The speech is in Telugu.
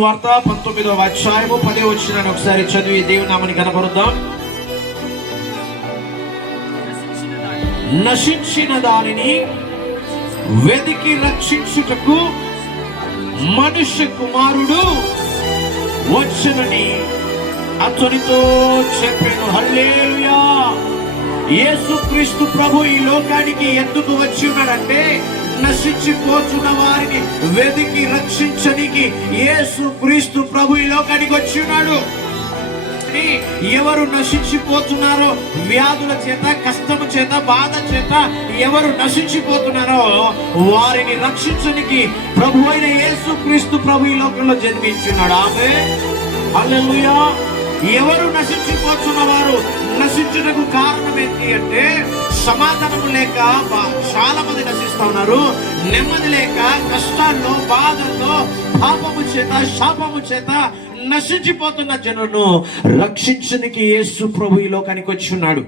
వార్త 19వ అధ్యాయము 10వ వచనాన్ని ఒకసారి చదివి దేవుని నామమును కనపరుద్దాం. నశించిన దానిని వెదికి రక్షించుటకు మనుష్య కుమారుడు వచ్చునని అతనితో చెప్పాను. హల్లెలూయా. యేసుక్రీస్తు ప్రభు ఈ లోకానికి ఎందుకు వచ్చి ఉన్నాడంటే నశించిపోతున్న వారిని వెదికి రక్షించడానికి యేసుక్రీస్తు ప్రభు ఈ లోకానికి వచ్చి ఉన్నాడు. ఎవరు నశించిపోతున్నారో, వ్యాధుల చేత, కష్టము చేత, బాధ చేత ఎవరు నశించిపోతున్నారో వారిని రక్షించడానికి ప్రభు అయిన యేసుక్రీస్తు ప్రభు ఈ లోకంలో జన్మించున్నాడు. ఆమేన్, హల్లెలూయా. ఎవరు నశించిపోతున్న వారు నశించుటకు కారణం ఏంటి అంటే సమాధానం లేక చాలా మంది నశిస్తా ఉన్నారు. నెమ్మది లేక, కష్టాల్లో, బాధల్లో, పాపము చేత, శాపము చేత నశించిపోతున్న జనులను రక్షించడానికి యేసు ప్రభు ఈ లోకానికి వచ్చి ఉన్నాడు.